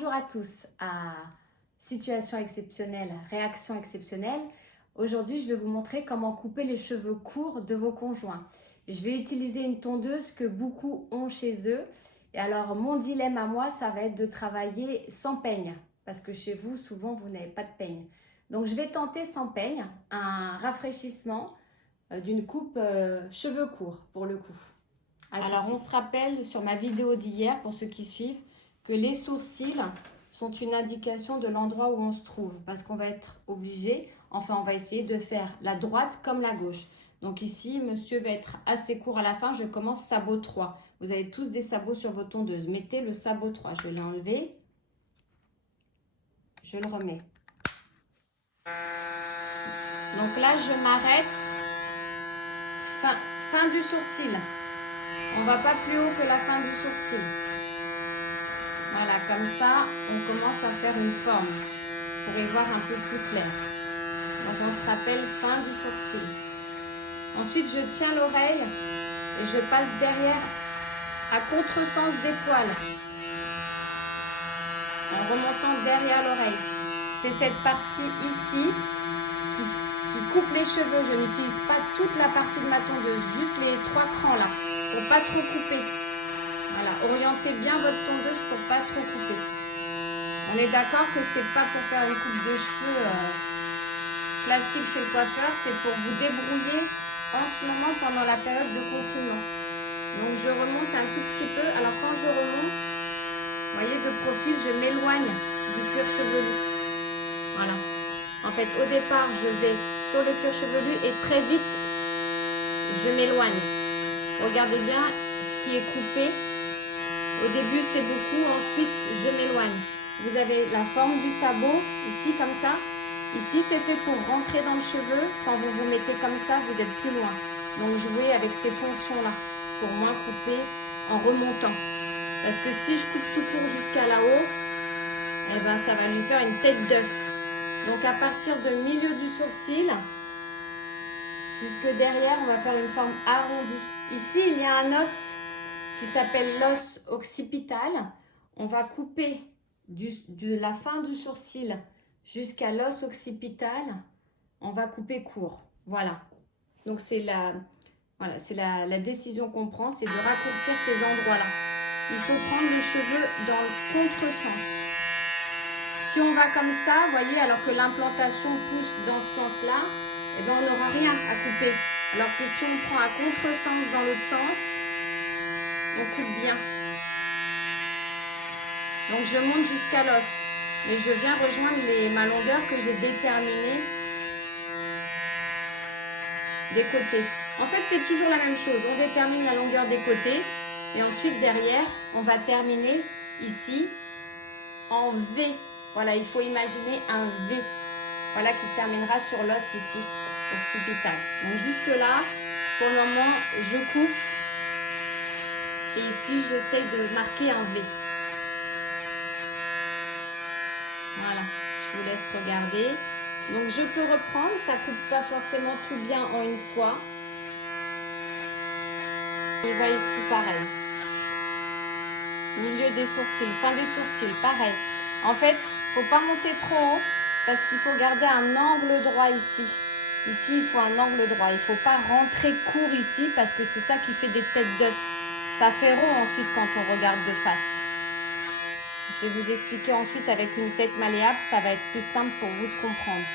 Bonjour à tous à Situation exceptionnelle, réaction exceptionnelle. Aujourd'hui, je vais vous montrer comment couper les cheveux courts de vos conjoints. Je vais utiliser une tondeuse que beaucoup ont chez eux. Et alors, mon dilemme à moi, ça va être de travailler sans peigne. Parce que chez vous, souvent, vous n'avez pas de peigne. Donc, je vais tenter sans peigne un rafraîchissement d'une coupe cheveux courts, pour le coup. Alors, on se rappelle sur ma vidéo d'hier, pour ceux qui suivent, que les sourcils sont une indication de l'endroit où on se trouve. Parce qu'on va être obligé, enfin on va essayer de faire la droite comme la gauche. Donc ici, monsieur va être assez court à la fin. Je commence sabot 3. Vous avez tous des sabots sur vos tondeuses. Mettez le sabot 3. Je l'ai enlevé. Je le remets. Donc là, je m'arrête. Fin du sourcil. On ne va pas plus haut que la fin du sourcil. Voilà, comme ça, on commence à faire une forme pour y voir un peu plus clair. Donc, on se rappelle fin du sourcil. Ensuite, je tiens l'oreille et je passe derrière à contresens des poils. En remontant derrière l'oreille. C'est cette partie ici qui coupe les cheveux. Je n'utilise pas toute la partie de ma tondeuse, juste les 3 crans là, pour pas trop couper. Voilà, orientez bien votre tondeuse pour pas trop couper. On est d'accord que c'est pas pour faire une coupe de cheveux classique chez le coiffeur, c'est pour vous débrouiller en ce moment pendant la période de confinement. Donc je remonte un tout petit peu. Alors quand je remonte, vous voyez de profil, je m'éloigne du cuir chevelu. Voilà. En fait, au départ, je vais sur le cuir chevelu et très vite, je m'éloigne. Regardez bien ce qui est coupé. Au début, c'est beaucoup. Ensuite, je m'éloigne. Vous avez la forme du sabot, ici, comme ça. Ici, c'est fait pour rentrer dans le cheveu. Quand vous vous mettez comme ça, vous êtes plus loin. Donc, jouez avec ces fonctions-là pour moins couper en remontant. Parce que si je coupe tout court jusqu'à là-haut, eh ben, ça va lui faire une tête d'œuf. Donc, à partir du milieu du sourcil, jusque derrière, on va faire une forme arrondie. Ici, il y a un os qui s'appelle l'os occipital. On va couper de la fin du sourcil jusqu'à l'os occipital. On va couper court. Voilà. Donc, c'est la décision qu'on prend, c'est de raccourcir ces endroits-là. Il faut prendre les cheveux dans le contresens. Si on va comme ça, vous voyez, alors que l'implantation pousse dans ce sens-là, eh ben, on n'aura rien à couper. Alors que si on prend à contresens dans l'autre sens, on coupe bien. Donc je monte jusqu'à l'os. Mais je viens rejoindre ma longueur que j'ai déterminée des côtés. En fait, c'est toujours la même chose. On détermine la longueur des côtés. Et ensuite, derrière, on va terminer ici en V. Voilà, il faut imaginer un V. Voilà, qui terminera sur l'os ici, occipital. Donc jusque là, pour le moment, je coupe. Et ici, j'essaye de marquer un V. Voilà, je vous laisse regarder. Donc je peux reprendre, ça ne coupe pas forcément tout bien en une fois. Et voilà ici pareil. Milieu des sourcils, fin des sourcils, pareil. En fait, il ne faut pas monter trop haut parce qu'il faut garder un angle droit ici. Ici, il faut un angle droit. Il ne faut pas rentrer court ici parce que c'est ça qui fait des têtes d'œuf. Ça fait rond ensuite quand on regarde de face. Je vais vous expliquer ensuite avec une tête malléable, ça va être plus simple pour vous de comprendre.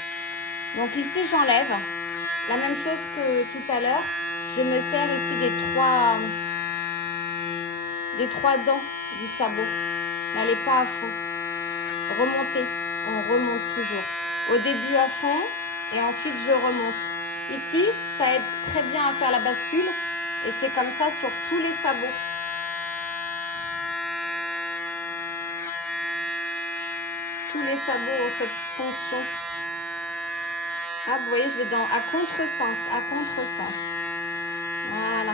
Donc ici, j'enlève. La même chose que tout à l'heure, je me sers ici des trois dents du sabot. N'allez pas à fond. Remontez. On remonte toujours. Au début à fond et ensuite je remonte. Ici, ça aide très bien à faire la bascule et c'est comme ça sur tous les sabots. Tous les sabots ont cette fonction. Ah, vous voyez, je vais à contresens, à contresens. Voilà.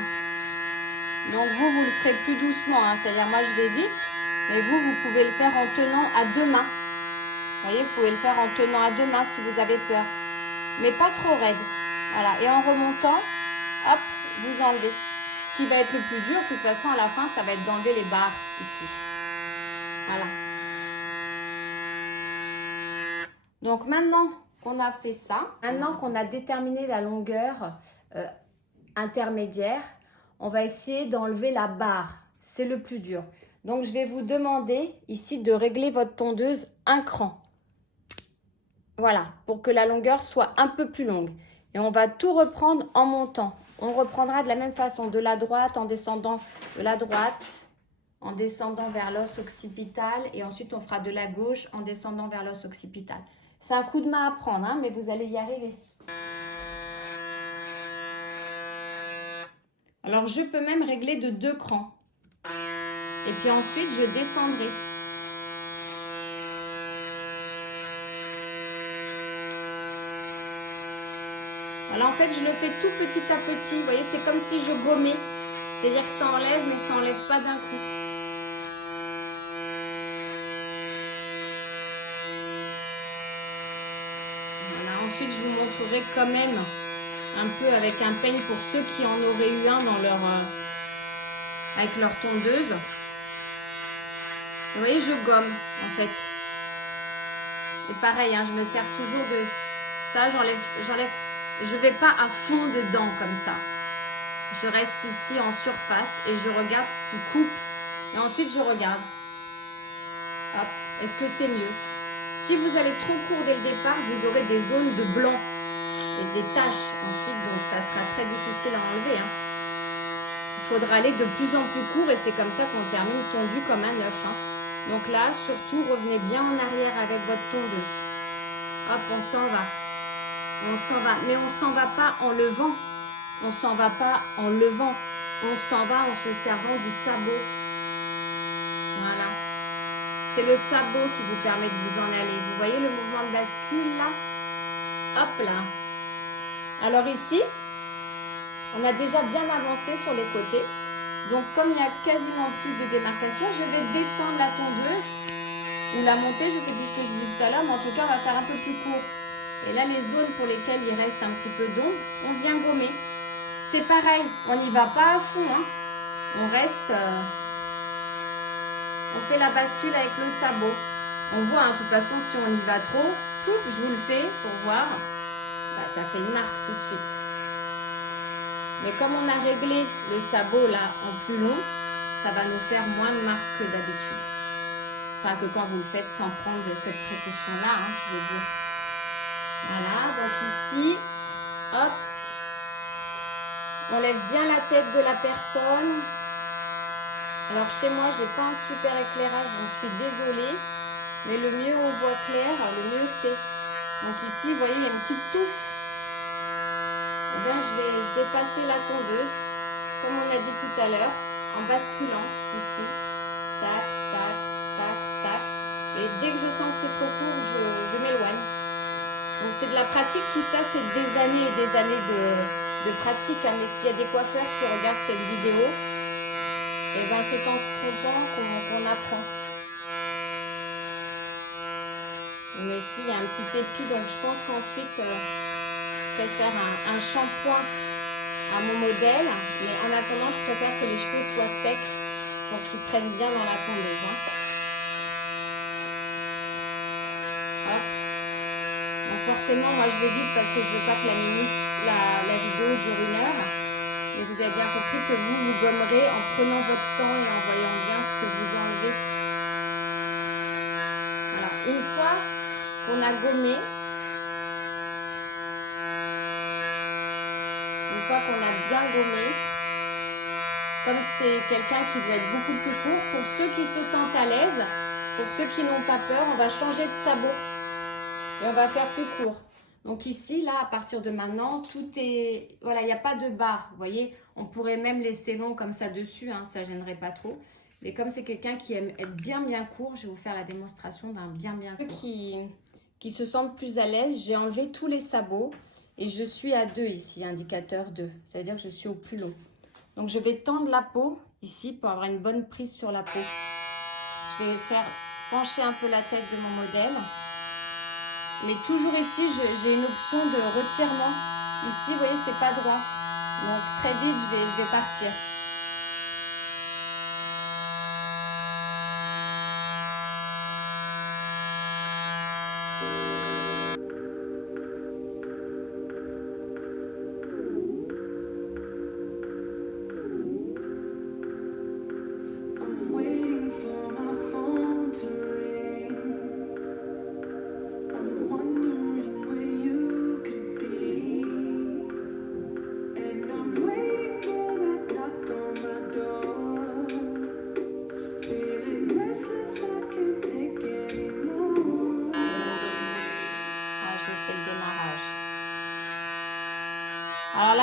Donc vous le ferez plus doucement, hein. C'est-à-dire moi je vais vite, mais vous pouvez le faire en tenant à 2 mains. Vous voyez, vous pouvez le faire en tenant à 2 mains si vous avez peur. Mais pas trop raide. Voilà, et en remontant, hop, vous enlevez. Ce qui va être le plus dur, de toute façon, à la fin, ça va être d'enlever les barres ici. Voilà. Donc maintenant qu'on a fait ça, maintenant qu'on a déterminé la longueur intermédiaire, on va essayer d'enlever la barre. C'est le plus dur. Donc je vais vous demander ici de régler votre tondeuse un cran. Voilà, pour que la longueur soit un peu plus longue. Et on va tout reprendre en montant. On reprendra de la même façon, de la droite en descendant de la droite, en descendant vers l'os occipital. Et ensuite, on fera de la gauche en descendant vers l'os occipital. C'est un coup de main à prendre, hein, mais vous allez y arriver. Alors, je peux même régler de 2 crans. Et puis ensuite, je descendrai. Alors en fait, je le fais tout petit à petit. Vous voyez, c'est comme si je gommais. C'est-à-dire que ça enlève, mais ça enlève pas d'un coup. Voilà, ensuite, je vous montrerai quand même un peu avec un peigne pour ceux qui en auraient eu un dans leur, avec leur tondeuse. Vous voyez, je gomme en fait. Et pareil, hein, je me sers toujours de ça. J'enlève. Je vais pas à fond dedans comme ça. Je reste ici en surface et je regarde ce qui coupe. Et ensuite, je regarde. Hop, est-ce que c'est mieux? Si vous allez trop court dès le départ, vous aurez des zones de blanc et des taches ensuite, donc ça sera très difficile à enlever. Hein. Il faudra aller de plus en plus court et c'est comme ça qu'on termine tondu comme un œuf. Hein. Donc là, surtout, revenez bien en arrière avec votre tondeuse. Hop, on s'en va. On s'en va. Mais on s'en va pas en levant. On s'en va pas en levant. On s'en va en se servant du sabot. Voilà. C'est le sabot qui vous permet de vous en aller. Vous voyez le mouvement de bascule là? Hop là. Alors ici, on a déjà bien avancé sur les côtés. Donc comme il n'y a quasiment plus de démarcation, je vais descendre la tondeuse ou la monter, je ne sais plus ce que je dis tout à l'heure, mais en tout cas on va faire un peu plus court. Et là les zones pour lesquelles il reste un petit peu d'ombre, on vient gommer. C'est pareil, on n'y va pas à fond, hein. On reste, on fait la bascule avec le sabot. On voit, hein, de toute façon, si on y va trop, pouf, je vous le fais pour voir, bah, ça fait une marque tout de suite. Mais comme on a réglé le sabot là en plus long, ça va nous faire moins de marques que d'habitude. Enfin, que quand vous le faites sans prendre cette précaution-là, hein, je veux dire. Voilà, donc ici, hop, on lève bien la tête de la personne. Alors chez moi, je n'ai pas un super éclairage, je suis désolée. Mais le mieux on voit clair, le mieux c'est. Donc ici, vous voyez, il y a une petite touffe. Eh bien, je vais passer la tondeuse, comme on a dit tout à l'heure, en basculant ici. Tac, tac, tac, tac. Et dès que je sens que c'est trop court, je m'éloigne. Donc c'est de la pratique, tout ça, c'est des années et des années de pratique. Hein. Mais s'il y a des coiffeurs qui regardent cette vidéo, eh ben, c'est en se trompant qu'on apprend. Mais ici, il y a un petit épi, donc je pense qu'ensuite, je préfère un shampoing à mon modèle. Mais en attendant, je préfère que les cheveux soient secs pour qu'ils prennent bien dans la tondeuse. Hein. Hop. Donc forcément, moi, je vais vite parce que je ne veux pas que la vidéo dure 1 heure. Mais vous avez bien compris que vous gommerez en prenant votre temps et en voyant bien ce que vous enlevez. Alors, une fois qu'on a gommé, une fois qu'on a bien gommé, comme c'est quelqu'un qui doit être beaucoup plus court, pour ceux qui se sentent à l'aise, pour ceux qui n'ont pas peur, on va changer de sabot et on va faire plus court. Donc ici, là, à partir de maintenant, tout est... Voilà, il n'y a pas de barre, vous voyez. On pourrait même laisser long comme ça dessus, hein, ça ne gênerait pas trop. Mais comme c'est quelqu'un qui aime être bien court, je vais vous faire la démonstration d'un bien court. Ceux qui se sentent plus à l'aise, j'ai enlevé tous les sabots et je suis à 2 ici, indicateur 2. Ça veut dire que je suis au plus long. Donc je vais tendre la peau ici pour avoir une bonne prise sur la peau. Je vais faire pencher un peu la tête de mon modèle. Mais toujours ici, j'ai une option de retirement. Ici, vous voyez, c'est pas droit. Donc très vite, je vais partir.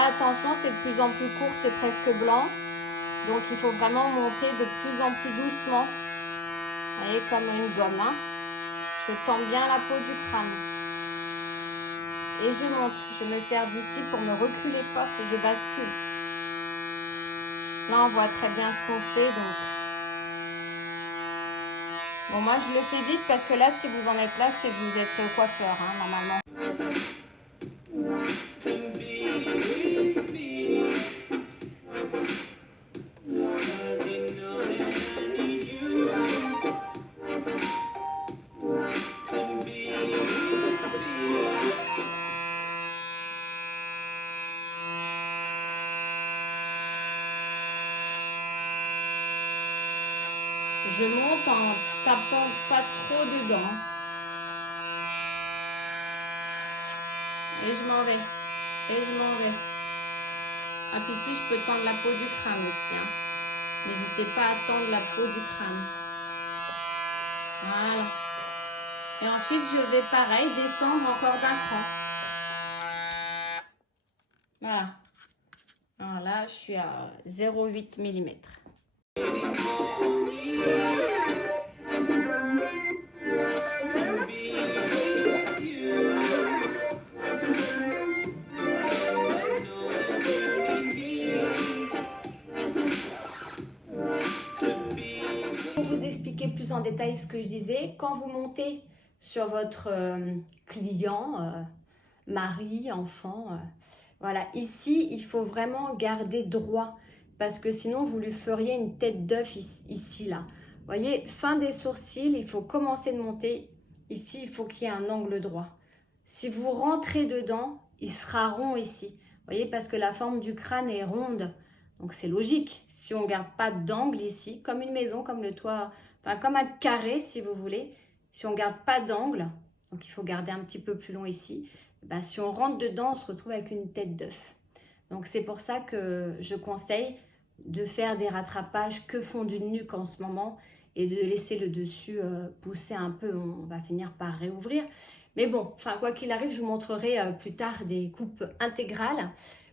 attention, c'est de plus en plus court, c'est presque blanc. Donc il faut vraiment monter de plus en plus doucement. Vous voyez, comme une gomme. Hein. Je tends bien la peau du crâne. Et je monte. Je me sers d'ici pour me reculer pas, je bascule. Là, on voit très bien ce qu'on fait. Donc. Bon, moi, je le fais vite parce que là, si vous en êtes là, c'est que vous êtes coiffeur, hein, normalement. Je monte en tapant pas trop dedans. Et je m'en vais. Et je m'en vais. Ah, puis ici, je peux tendre la peau du crâne aussi. Hein. N'hésitez pas à tendre la peau du crâne. Voilà. Et ensuite, je vais pareil, descendre encore d'un cran. Voilà. Alors là, je suis à 0,8 mm. Pour vous expliquer plus en détail ce que je disais, quand vous montez sur votre client, mari, enfant, voilà, ici, il faut vraiment garder droit parce que sinon, vous lui feriez une tête d'œuf ici, là. Vous voyez, fin des sourcils, il faut commencer de monter. Ici, il faut qu'il y ait un angle droit. Si vous rentrez dedans, il sera rond ici. Vous voyez, parce que la forme du crâne est ronde. Donc, c'est logique. Si on ne garde pas d'angle ici, comme une maison, comme le toit, enfin, comme un carré, si vous voulez. Si on ne garde pas d'angle, donc il faut garder un petit peu plus long ici. Ben, si on rentre dedans, on se retrouve avec une tête d'œuf. Donc, c'est pour ça que je conseille de faire des rattrapages que fond d'une nuque en ce moment et de laisser le dessus pousser un peu. On va finir par réouvrir. Mais bon, enfin, quoi qu'il arrive, je vous montrerai plus tard des coupes intégrales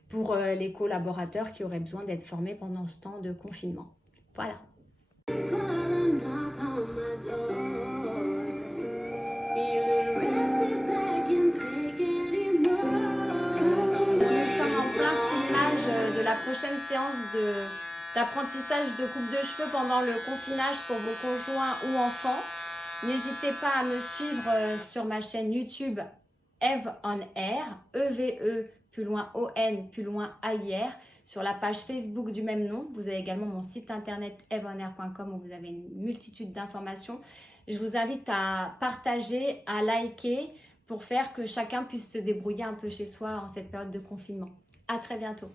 pour les collaborateurs qui auraient besoin d'être formés pendant ce temps de confinement. Voilà. De la prochaine séance d'apprentissage de coupe de cheveux pendant le confinage pour vos conjoints ou enfants. N'hésitez pas à me suivre sur ma chaîne YouTube Eve on Air, E-V-E, plus loin O-N, plus loin A-I-R, sur la page Facebook du même nom. Vous avez également mon site internet eveonair.com où vous avez une multitude d'informations. Je vous invite à partager, à liker pour faire que chacun puisse se débrouiller un peu chez soi en cette période de confinement. À très bientôt.